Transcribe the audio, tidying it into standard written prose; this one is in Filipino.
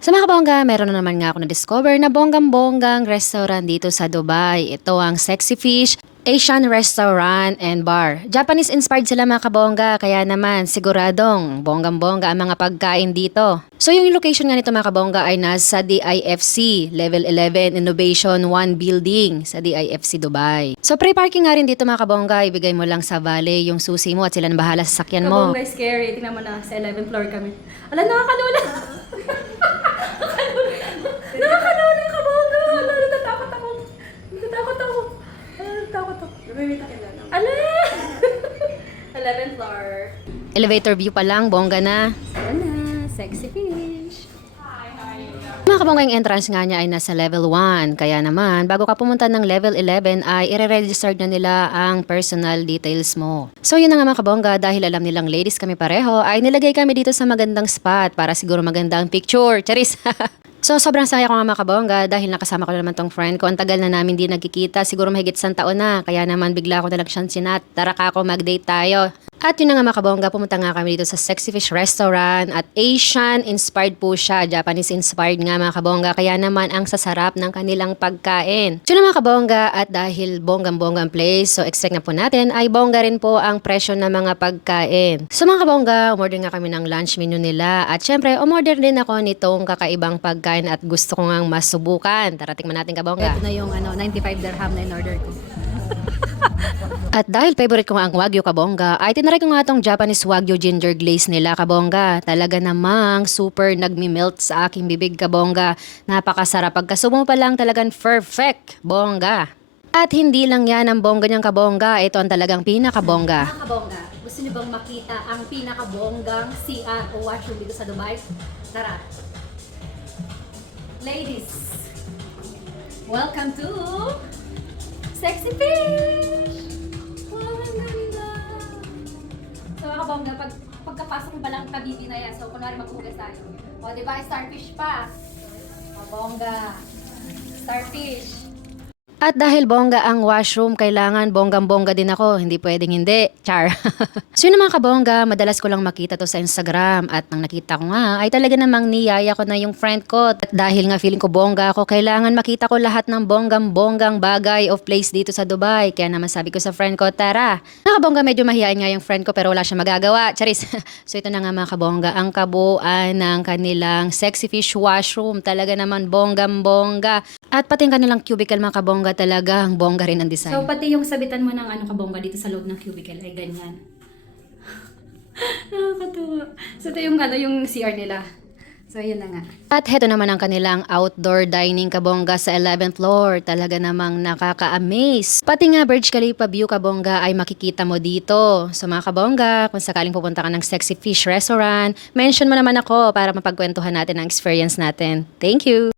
Sa mga kabongga, meron na naman nga ako na-discover na bonggang-bonggang restaurant dito sa Dubai. Ito ang Sexy Fish Asian Restaurant and Bar. Japanese-inspired sila mga kabongga, kaya naman siguradong bonggang-bongga ang mga pagkain dito. So yung location nga nito mga kabongga ay nasa DIFC, Level 11 Innovation 1 Building sa DIFC Dubai. So pre-parking nga rin dito mga kabongga, ibigay mo lang sa valet yung susi mo at sila na bahala sa sakyan mo. Kabongga, scary. Tingnan mo na, sa 11th floor kami. Ala, nakakalula! Nakakalula yung kabongga! Ala, natatakot ako. Natatakot ako. Ala, natatakot ako. Ala! 11th floor. Elevator view pa lang, bongga na. Ayan na, sexy fish. Mga kabongga, yung entrance nga niya ay nasa level 1. Kaya naman, bago ka pumunta ng level 11 ay i-register na nila ang personal details mo. So yun na nga mga kabongga, dahil alam nilang ladies kami pareho, ay nilagay kami dito sa magandang spot para siguro maganda ang picture. Charis! So sobrang saya ko nga mga kabongga dahil nakasama ko na naman tong friend ko. Ang tagal na namin di nagkikita, siguro mahigit 100 taon na. Kaya naman bigla ko na lang siyang sinat. Tara ka ako, mag-date tayo. At yun na nga mga kabongga, pumunta nga kami dito sa Sexy Fish Restaurant at Asian-inspired po siya. Japanese-inspired nga mga kabongga. Kaya naman ang sasarap ng kanilang pagkain. So yun na mga kabongga, at dahil bonggang-bonggang place, so expect na po natin ay bongga rin po ang presyo ng mga pagkain. So mga kabongga, umorder nga kami ng lunch menu nila. At syempre, umorder din ako nitong kakaibang pagkain at gusto ko ngang masubukan. Tara, tikman natin kabongga. Ito na yung 95 dirham na in-order ko. At dahil favorite ko nga ang Wagyu kabongga, ay tinry ko nga tong Japanese Wagyu ginger glaze nila kabongga. Talaga namang super nagmi-melt sa aking bibig kabongga. Napakasarap. Pagkasumo pa lang talagang perfect bongga. At hindi lang yan ang bongga niyang kabongga. Ito ang talagang pinakabongga. Mga kabongga, gusto niyo bang makita ang pinakabonggang CR o washroom dito sa Dubai? Tara. Ladies, welcome to Sexy Fish! Wow, ang ganda! So mga kabongga, pagkapasok mo pa lang kabibi na yan, so kunwari maghugas tayo. O diba, starfish pa. Kabongga, starfish. At dahil bongga ang washroom, kailangan bonggang-bongga din ako. Hindi pwedeng hindi. Char. So yun mga kabongga, madalas ko lang makita to sa Instagram. At nang nakita ko nga, ay talaga namang niyaya ko na yung friend ko. At dahil nga feeling ko bongga ako, kailangan makita ko lahat ng bonggang-bonggang bagay of place dito sa Dubai. Kaya naman sabi ko sa friend ko, tara. Nakabongga, medyo mahihain nga yung friend ko pero wala siya magagawa. Charis. So ito na nga mga kabongga, ang kabuuan ng kanilang Sexy Fish washroom. Talaga naman bonggang-bongga. At pati yung kanilang cubicle mga kabongga, talagang bongga rin ang design. So, pati yung sabitan mo ng kabongga dito sa loob ng cubicle ay ganyan. Nakakatuwa. So, ito yung CR nila. So, yun na nga. At heto naman ang kanilang outdoor dining kabongga sa 11th floor. Talaga namang nakaka-amaze. Pati nga Burj Khalifa view kabongga ay makikita mo dito. So mga kabongga, kung sakaling pupunta ka ng Sexy Fish Restaurant, mention mo naman ako para mapagkwentuhan natin ang experience natin. Thank you!